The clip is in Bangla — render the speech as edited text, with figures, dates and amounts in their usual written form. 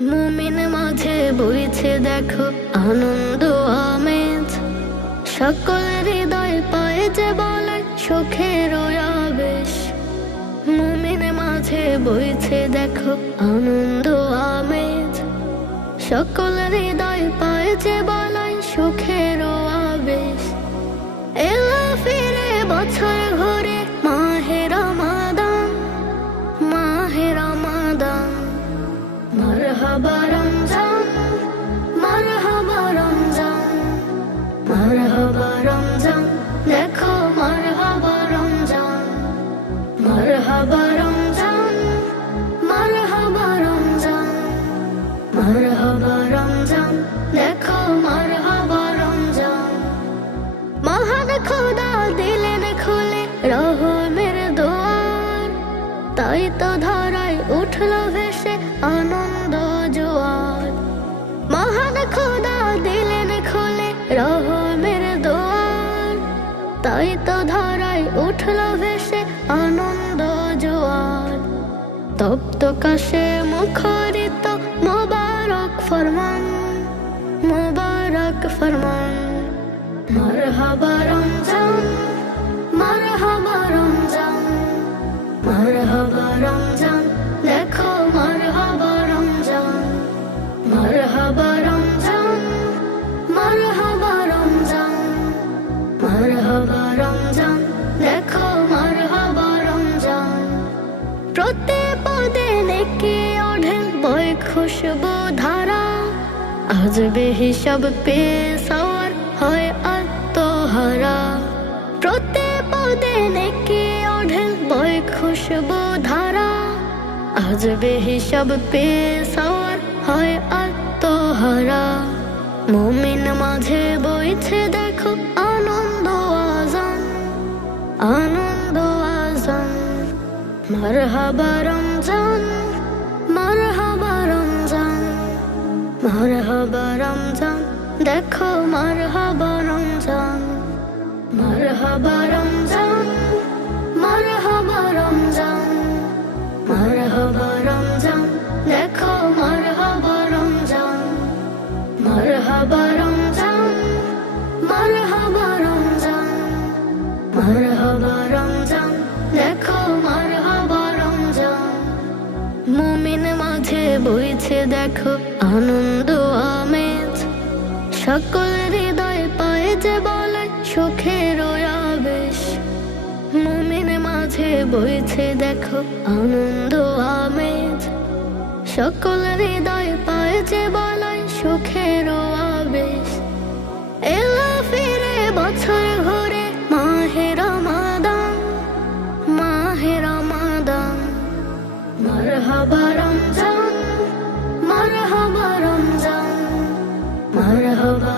মুমিন মাঝে বইছে দেখো আনন্দ আমেজ, সকল হৃদয় পায় যে বলে সুখের আবেশ। মুমিন মাঝে বইছে দেখো আনন্দ আমেজ, সকল হৃদয় পায় যে বলে সুখের আবেশ। এলো ফিরে বছর ঘুরে মাহে রমাদান, মাহে রমাদান। মারহাবা রমজান, মারহাবা রমজান, মারহাবা রমজান। দেখো মারহাবা রমজান, মারহাবা রমজান, মারহাবা রমজান, মারহাবা রমজান। দেখো মারহাবা রমজান। মহান খোদা দিলেন খুলে রহমের দুয়ার, তাই তো ধরায় উঠল ভেসে আনন্দ জোয়ার। মহান খোদা দিলেন খুলে রহমের দুয়ার, তাই তো ধরায় উঠল ভেসে আনন্দ জোয়ার। তপ্ত কাশে মুখরিত মোবারক ফরমান, মোবারক ফরমান। মারহাবা রমজান, মারহাবা রমজান, মারহাবা রমজান। দেখো মারহাবা রমজান, মারহাবা রমজান, মারহাবা রমজান, মারহাবা রমজান। দেখো মারহাবা রমজান। প্রতি পদে নেকি ওঠেন বয় খুশবু ধারা, আজ বেহিসাব পেয়ে সওয়ার হয় আত্মহারা। প্রতি পদে নেকি ওঠেন বয় খুশবু ধারা, আজ বেহিসাব পেয়ে সওয়ার হয় আত্মহারা। মুমিন মাঝে বইছে দেখো আনন্দ আজান, আনন্দ আজান। মারহাবা রমজান, মারহাবা রমজান, মারহাবা রমজান। দেখো মারহাবা রমজান, মারহাবা রমজান, মারহাবা রমজান, মারহাবা রমজান। দেখো মারহাবা রমজান, মারহাবা রমজান, মারহাবা রমজান, মারহাবা রমজান। দেখো মারহাবা রমজান। মুমিন মাঝে বইছে দেখো আনন্দ আমেজ, সকল হৃদয় পায় যে বলে সুখের আবেশ। মুমিন মাঝে বইছে দেখো আনন্দ আমেজ, সকল হৃদয় পায় যে বলে সুখের আবেশ। এলো ফিরে বছর ঘুরে মাহে রমাদান, মাহে রমাদান। মারহাবা রমজান, মারহাবা রমজান, মারহাবা